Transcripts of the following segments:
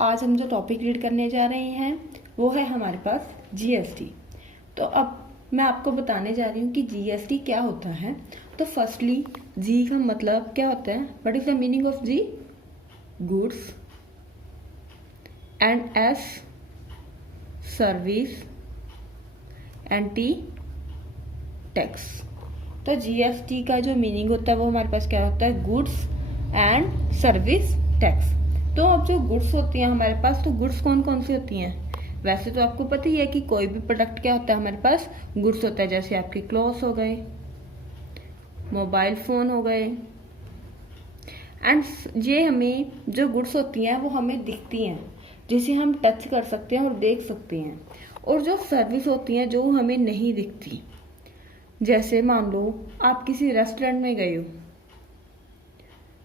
आज हम जो टॉपिक रीड करने जा रहे हैं वो है हमारे पास जीएसटी। तो अब मैं आपको बताने जा रही हूँ कि जीएसटी क्या होता है। तो फर्स्टली जी का मतलब क्या होता है, what is the meaning of G? Goods and S service and T tax. तो जीएसटी का जो मीनिंग होता है वो हमारे पास क्या होता है, गुड्स एंड सर्विस टैक्स। तो अब जो गुड्स होती हैं हमारे पास, तो गुड्स कौन कौन सी होती हैं? वैसे तो आपको पता ही है कि कोई भी प्रोडक्ट क्या होता है हमारे पास, गुड्स होता है। जैसे आपके क्लॉथ्स हो गए, मोबाइल फोन हो गए, एंड ये हमें जो गुड्स होती हैं वो हमें दिखती हैं, जिसे हम टच कर सकते हैं और देख सकते हैं। और जो सर्विस होती हैं जो हमें नहीं दिखती, जैसे मान लो आप किसी रेस्टोरेंट में गए हो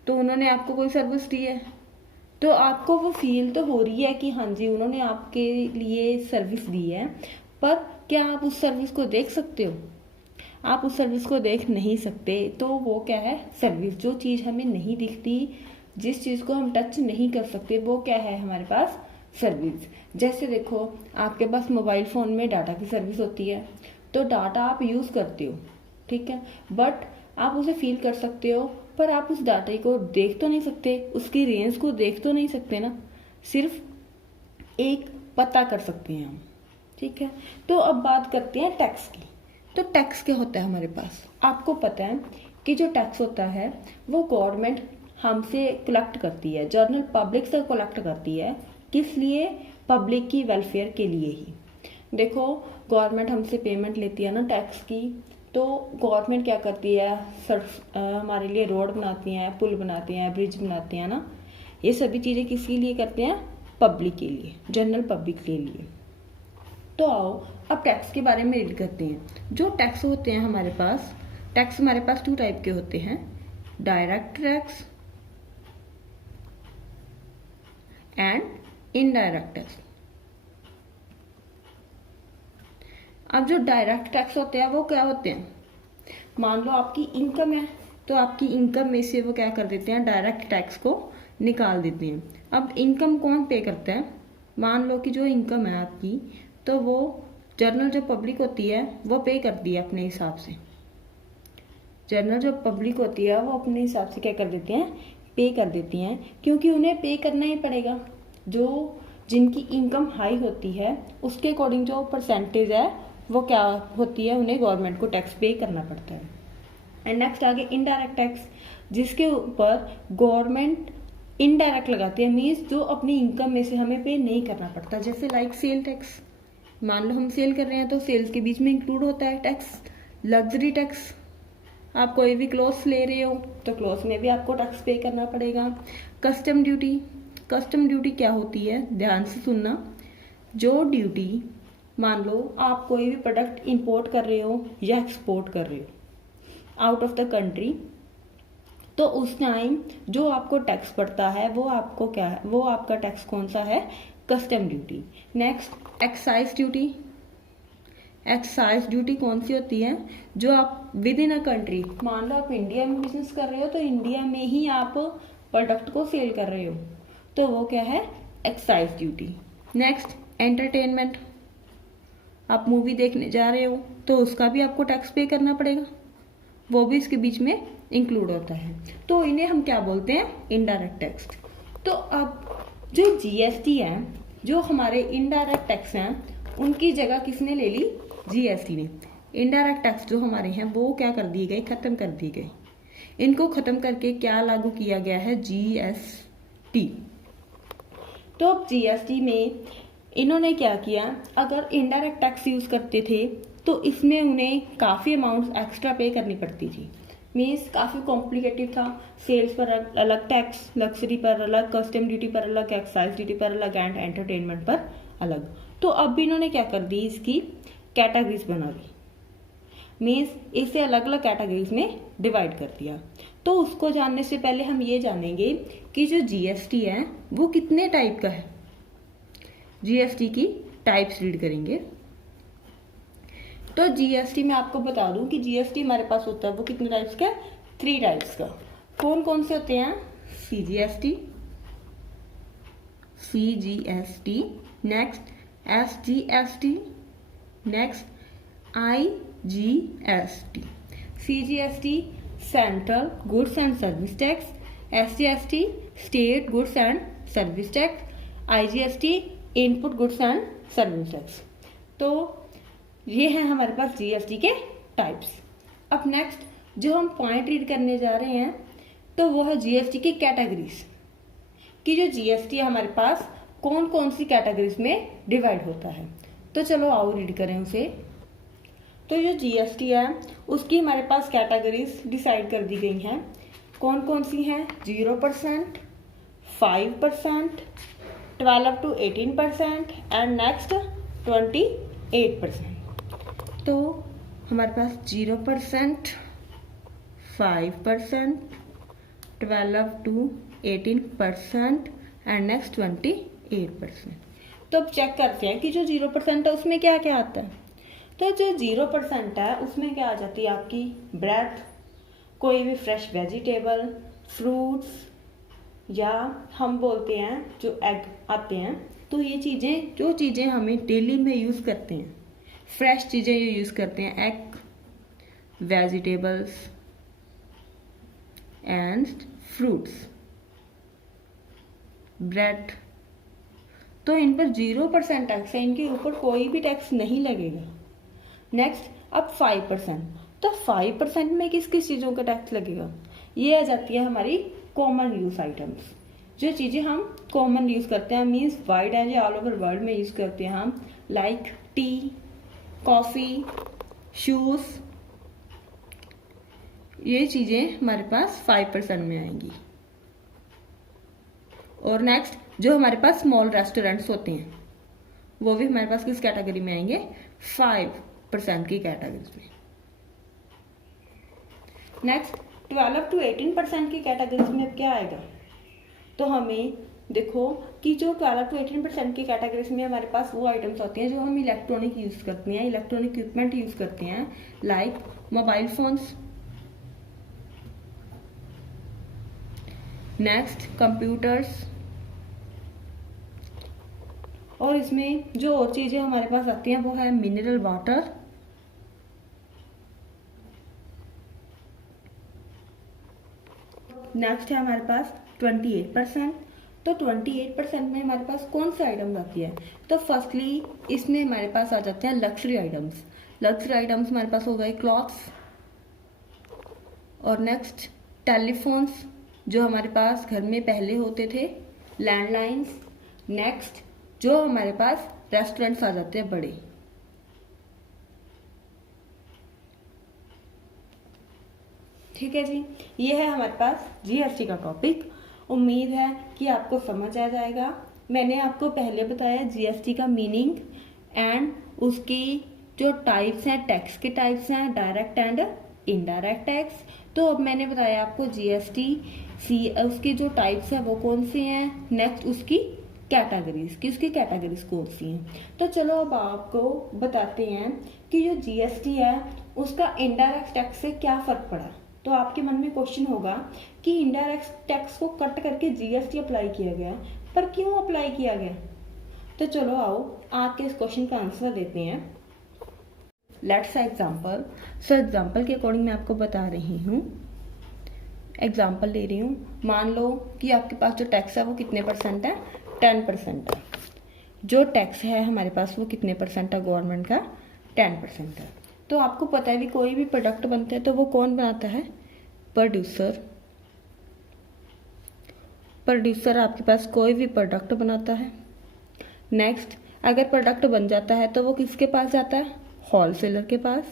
तो उन्होंने आपको कोई सर्विस दी है, तो आपको वो फील तो हो रही है कि हाँ जी उन्होंने आपके लिए सर्विस दी है, पर क्या आप उस सर्विस को देख सकते हो? आप उस सर्विस को देख नहीं सकते। तो वो क्या है, सर्विस। जो चीज़ हमें नहीं दिखती, जिस चीज़ को हम टच नहीं कर सकते, वो क्या है हमारे पास, सर्विस। जैसे देखो आपके पास मोबाइल फ़ोन में डाटा की सर्विस होती है, तो डाटा आप यूज़ करते हो, ठीक है, बट आप उसे फील कर सकते हो, पर आप उस डाटा को देख तो नहीं सकते, उसकी रेंज को देख तो नहीं सकते ना, सिर्फ एक पता कर सकते हैं हम, ठीक है। तो अब बात करते हैं टैक्स की। तो टैक्स क्या होता है हमारे पास? आपको पता है कि जो टैक्स होता है वो गवर्नमेंट हमसे कलेक्ट करती है, जनरल पब्लिक से कलेक्ट करती है। किस लिए? पब्लिक की वेलफेयर के लिए ही। देखो गवर्नमेंट हमसे पेमेंट लेती है ना टैक्स की, तो गवर्नमेंट क्या करती है, हमारे लिए रोड बनाती हैं, पुल बनाती हैं, ब्रिज बनाती हैं ना। ये सभी चीज़ें किसके लिए करते हैं? पब्लिक के लिए, जनरल पब्लिक के लिए। तो आओ अब टैक्स के बारे में रीड करते हैं। जो टैक्स होते हैं हमारे पास, टैक्स हमारे पास 2 टाइप के होते हैं, direct tax and indirect tax. अब जो डायरेक्ट टैक्स होते हैं वो क्या होते हैं, मान लो आपकी इनकम है, तो आपकी इनकम में से वो क्या कर देते हैं, डायरेक्ट टैक्स को निकाल देते हैं। अब इनकम कौन पे करता है? मान लो कि जो इनकम है आपकी, तो वो जनरल जो पब्लिक होती है वो पे करती है अपने हिसाब से। जनरल जो पब्लिक होती है वो अपने हिसाब से क्या कर देते हैं, पे कर देती हैं, क्योंकि उन्हें पे करना ही पड़ेगा। जो जिनकी इनकम हाई होती है उसके अकॉर्डिंग जो परसेंटेज है वो क्या होती है, उन्हें गवर्नमेंट को टैक्स पे करना पड़ता है। एंड नेक्स्ट आगे इनडायरेक्ट टैक्स, जिसके ऊपर गवर्नमेंट इनडायरेक्ट लगाती है, मीन्स जो अपनी इनकम में से हमें पे नहीं करना पड़ता। जैसे लाइक सेल टैक्स, मान लो हम सेल कर रहे हैं तो सेल्स के बीच में इंक्लूड होता है टैक्स। लग्जरी टैक्स, आप कोई भी क्लोथ्स ले रहे हो तो क्लोथ्स में भी आपको टैक्स पे करना पड़ेगा। कस्टम ड्यूटी, कस्टम ड्यूटी क्या होती है, ध्यान से सुनना। जो ड्यूटी, मान लो आप कोई भी प्रोडक्ट इंपोर्ट कर रहे हो या एक्सपोर्ट कर रहे हो आउट ऑफ द कंट्री, तो उस टाइम जो आपको टैक्स पड़ता है वो आपको क्या है, वो आपका टैक्स कौन सा है, custom duty. Next excise duty. Excise duty कौन सी होती है, जो आप विद इन अ कंट्री, मान लो आप इंडिया में बिजनेस कर रहे हो तो इंडिया में ही आप प्रोडक्ट को सेल कर रहे हो, तो वो क्या है, एक्साइज ड्यूटी। नेक्स्ट एंटरटेनमेंट, आप मूवी देखने जा रहे हो तो उसका भी आपको टैक्स पे करना पड़ेगा, वो भी इसके बीच में इंक्लूड होता है। तो इन्हें हम क्या बोलते हैं, इनडायरेक्ट टैक्स। तो अब जो जीएसटी है, जो हमारे इनडायरेक्ट टैक्स हैं, उनकी जगह किसने ले ली, जीएसटी ने। इनडायरेक्ट टैक्स जो हमारे हैं वो क्या कर दिए गए, खत्म कर दिए गए। इनको खत्म करके क्या लागू किया गया है, जीएसटी। तो अब जीएसटी में इन्होंने क्या किया, अगर इनडायरेक्ट टैक्स यूज करते थे तो इसमें उन्हें काफ़ी अमाउंट्स एक्स्ट्रा पे करनी पड़ती थी, मीन्स काफ़ी कॉम्प्लिकेटेड था। सेल्स पर अलग टैक्स, लग्जरी पर अलग, कस्टम ड्यूटी पर अलग, एक्साइज ड्यूटी पर अलग एंड एंटरटेनमेंट पर अलग। तो अब इन्होंने क्या कर दी, इसकी कैटेगरीज बना दी, मीन्स इसे अलग अलग कैटेगरीज में डिवाइड कर दिया। तो उसको जानने से पहले हम ये जानेंगे कि जो जीएसटी है वो कितने टाइप का है। जीएसटी की टाइप्स रीड करेंगे। तो जीएसटी में आपको बता दूं कि जीएसटी हमारे पास होता है वो कितने टाइप्स का, 3 टाइप्स का। कौन कौन से होते हैं, CGST, CGST, next SGST, next IGST. CGST Central Goods and Service Tax, SGST State Goods and Service Tax, IGST Input Goods and Service Tax. तो ये है हमारे पास जीएसटी के टाइप्स। अब नेक्स्ट जो हम पॉइंट रीड करने जा रहे हैं तो वो है जीएसटी की कैटेगरीज, कि जो जीएसटी है हमारे पास कौन कौन सी कैटेगरीज में डिवाइड होता है। तो चलो आओ रीड करें उसे। तो जो जीएसटी है उसकी हमारे पास कैटेगरीज डिसाइड कर दी गई हैं। कौन कौन सी हैं? 0%, 5%, 12 to 18% एंड नेक्स्ट 28%। तो हमारे पास 0%, 5%, 12 to 18% एंड नेक्स्ट 28%। तो अब चेक करते हैं कि जो 0% है उसमें क्या क्या आता है। तो जो 0% है उसमें क्या आ जाती है आपकी ब्रेड, कोई भी फ्रेश वेजिटेबल, फ्रूट्स, या हम बोलते हैं जो एग आते हैं। तो ये चीज़ें जो चीज़ें हमें डेली में यूज़ करते हैं, फ्रेश चीज़ें ये यूज़ करते हैं, egg, vegetables and fruits, bread, तो इन पर 0% टैक्स है, इनके ऊपर कोई भी टैक्स नहीं लगेगा। नेक्स्ट अब 5%, तो 5% में किस किस चीज़ों का टैक्स लगेगा? ये आ जाती है हमारी कॉमन यूज आइटम्स, जो चीज़ें हम कॉमन यूज़ करते हैं, means wide and all over world में यूज़ करते हैं हम, लाइक टी, कॉफ़ी, शूज़, ये चीज़ें हमारे पास 5% में आएंगी। और नेक्स्ट जो हमारे पास स्मॉल रेस्टोरेंट्स होते हैं वो भी हमारे पास किस कैटेगरी में आएंगे? 5% की कैटेगरी में। नेक्स्ट 12 to 18% की कैटेगरीज में क्या आएगा? तो हमें देखो कि जो 12 to 18% की कैटेगरीज में हमारे पास वो आइटम्स होती हैं जो हम इलेक्ट्रॉनिक यूज़ करते हैं, इलेक्ट्रॉनिक इक्विपमेंट यूज़ करते हैं, like mobile phones, next computers, और इसमें जो और चीज़ें हमारे पास आती हैं वो है मिनरल वाटर, नेक्स्ट है हमारे पास 28%। तो 28% में हमारे पास कौन सी आइटम्स आती है? तो फर्स्टली इसमें हमारे पास आ जाते हैं लग्जरी आइटम्स। लग्जरी आइटम्स हमारे पास हो गए क्लॉथ्स, और नेक्स्ट टेलीफोन्स जो हमारे पास घर में पहले होते थे, लैंडलाइंस, नेक्स्ट जो हमारे पास रेस्टोरेंट्स आ जाते हैं बड़े। ठीक है जी, ये है हमारे पास जीएसटी का टॉपिक। उम्मीद है कि आपको समझ आ जाएगा। मैंने आपको पहले बताया जीएसटी का मीनिंग एंड उसकी जो टाइप्स हैं, टैक्स के टाइप्स हैं, डायरेक्ट एंड इनडायरेक्ट टैक्स। तो अब मैंने बताया आपको जीएसटी उसकी जो टाइप्स हैं वो कौन सी हैं, नेक्स्ट उसकी कैटेगरीज की, उसकी कैटेगरीज कौन सी हैं। तो चलो अब आपको बताते हैं कि जो जीएसटी है उसका इनडायरेक्ट टैक्स से क्या फर्क पड़ा। तो आपके मन में क्वेश्चन होगा कि इनडायरेक्ट टैक्स को कट करके जीएसटी अप्लाई किया गया, पर क्यों अप्लाई किया गया? तो चलो आओ आपके इस क्वेश्चन का आंसर देते हैं। Let's example. सो एग्जाम्पल के अकॉर्डिंग मैं आपको बता रही हूँ, एग्जाम्पल ले रही हूँ। मान लो कि आपके पास जो टैक्स है वो कितने परसेंट है? 10% है। जो टैक्स है हमारे पास वो कितने परसेंट है गवर्नमेंट का? 10% है। तो आपको पता है भी कोई भी प्रोडक्ट बनते हैं तो वो कौन बनाता है? प्रोड्यूसर। प्रोड्यूसर आपके पास कोई भी प्रोडक्ट बनाता है। नेक्स्ट अगर प्रोडक्ट बन जाता है तो वो किसके पास जाता है? होलसेलर के पास।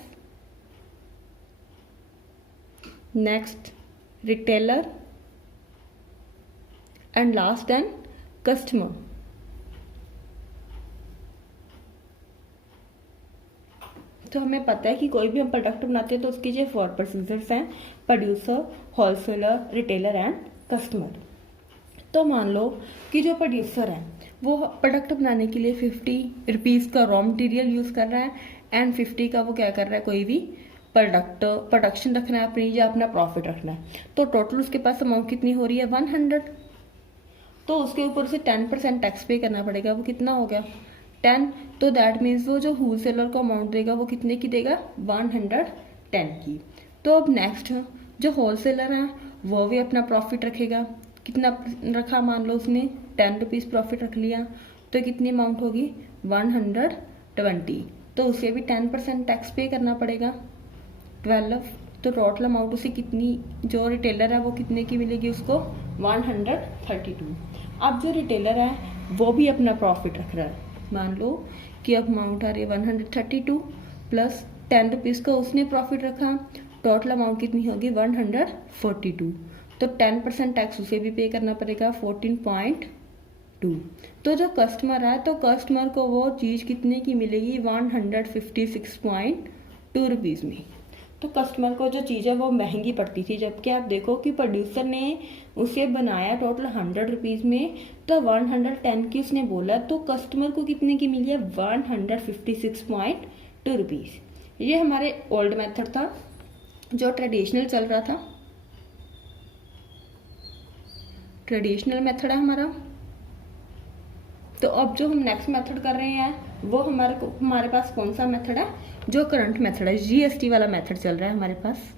Next retailer, and last then customer. तो हमें पता है कि कोई भी हम प्रोडक्ट बनाते हैं तो उसकी जो 4 प्रोसीजर्स हैं, producer, wholesaler, retailer and customer. तो मान लो कि जो प्रोड्यूसर है वो प्रोडक्ट बनाने के लिए 50 रुपीज़ का रॉ मटेरियल यूज़ कर रहा है एंड 50 का वो क्या कर रहा है, कोई भी प्रोडक्शन रखना है अपनी या अपना प्रॉफिट रखना है। तो टोटल उसके पास अमाउंट कितनी हो रही है? 100। तो तो उसके ऊपर से 10% टैक्स पे करना पड़ेगा। वो कितना हो गया 10। तो दैट मीन्स वो जो होल सेलर को अमाउंट देगा वो कितने की देगा 110 की। तो अब नेक्स्ट जो होल सेलर है वो भी अपना प्रॉफिट रखेगा। कितना रखा, मान लो उसने 10 रुपीज़ प्रॉफिट रख लिया, तो कितनी अमाउंट होगी 120। तो उसे भी 10% टैक्स पे करना पड़ेगा 12। तो टोटल अमाउंट उसे कितनी, जो रिटेलर है वो कितने की मिलेगी उसको 132। अब जो रिटेलर है वो भी अपना प्रॉफिट रख रहा है। मान लो कि अब अमाउंट आ रही है 132 प्लस 10 रुपीज़ का उसने प्रॉफिट रखा, टोटल अमाउंट कितनी होगी 142। तो 10% टैक्स उसे भी पे करना पड़ेगा 14.2। तो जो कस्टमर है तो कस्टमर को वो चीज़ कितने की मिलेगी 156.2 रुपीज़ में। तो कस्टमर को जो चीज़ है वो महंगी पड़ती थी, जबकि आप देखो कि प्रोड्यूसर ने उसे बनाया टोटल 100 रुपीज़ में, तो 110 की उसने बोला, तो कस्टमर को कितने की मिली है 156.2 रुपीज़। ये हमारे ओल्ड मेथड था जो ट्रेडिशनल चल रहा था, ट्रेडिशनल मेथड है हमारा। तो अब जो हम नेक्स्ट मेथड कर रहे हैं वो हमारे पास कौन सा मेथड है, जो करंट मेथड है, जीएसटी वाला मेथड चल रहा है हमारे पास।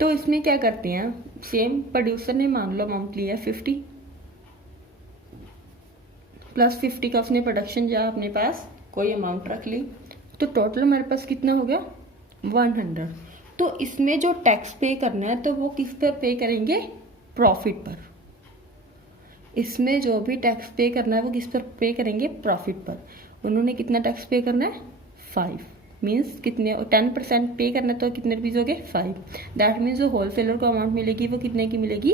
तो इसमें क्या करते हैं, सेम प्रोड्यूसर ने मान लो अमाउंट लिया 50 प्लस 50 का उसने प्रोडक्शन या अपने पास कोई अमाउंट रख ली, तो टोटल हमारे पास कितना हो गया 100। तो इसमें जो टैक्स पे करना है तो वो किस पर पे करेंगे, प्रॉफिट पर। इसमें जो भी टैक्स पे करना है वो किस पर पे करेंगे, प्रॉफिट पर। उन्होंने कितना टैक्स पे करना है 5, मीन्स कितने 10% पे करना है, तो कितने रुपीज़ हो गए 5। दैट मीन्स जो होल सेलर को अमाउंट मिलेगी वो कितने की मिलेगी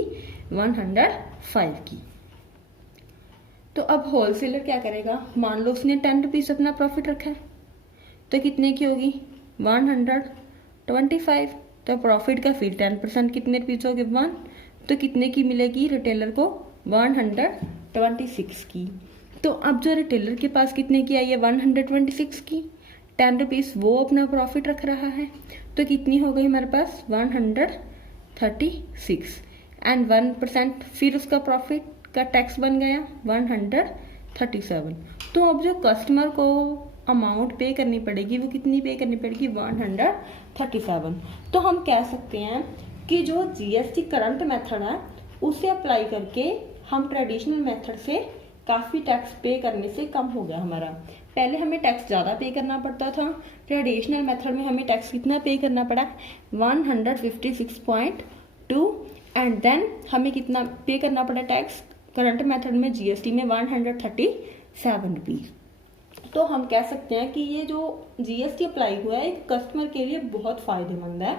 105 की। तो अब होल सेलर क्या करेगा, मान लो उसने 10 रुपीज़ अपना प्रॉफिट रखा है, तो कितने की होगी 125। तो प्रॉफिट का फिर 10% कितने रुपीज़ हो गए 1, तो कितने की मिलेगी रिटेलर को 126 की। तो अब जो रिटेलर के पास कितने की आई है 126 की, 10 रुपीज़ वो अपना प्रॉफिट रख रहा है, तो कितनी हो गई हमारे पास 136 एंड 1% फिर उसका प्रॉफिट का टैक्स बन गया 137। तो अब जो कस्टमर को अमाउंट पे करनी पड़ेगी वो कितनी पे करनी पड़ेगी 137। तो हम कह सकते हैं कि जो जीएसटी करंट मेथड है उसे अप्लाई करके हम ट्रेडिशनल मेथड से काफ़ी टैक्स पे करने से कम हो गया हमारा। पहले हमें टैक्स ज़्यादा पे करना पड़ता था, ट्रेडिशनल मेथड में हमें टैक्स कितना पे करना पड़ा 156.2 एंड देन हमें कितना पे करना पड़ा टैक्स करंट मेथड में जीएसटी में 137 रुपीज़। तो हम कह सकते हैं कि ये जो जीएसटी अप्लाई हुआ है एक कस्टमर के लिए बहुत फ़ायदेमंद है।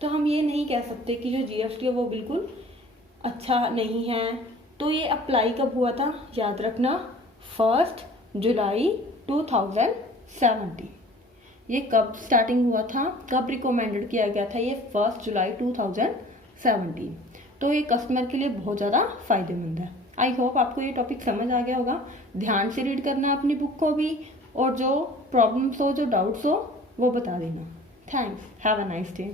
तो हम ये नहीं कह सकते कि जो जीएसटी है वो बिल्कुल अच्छा नहीं है। तो ये अप्लाई कब हुआ था, याद रखना 1 जुलाई 2017। ये कब स्टार्टिंग हुआ था, कब रिकमेंडेड किया गया था, ये 1 जुलाई 2017। तो ये कस्टमर के लिए बहुत ज़्यादा फायदेमंद है। आई होप आपको ये टॉपिक समझ आ गया होगा। ध्यान से रीड करना है अपनी बुक को भी, और जो प्रॉब्लम्स हो, जो डाउट्स हो वो बता देना। Thanks, have a nice day.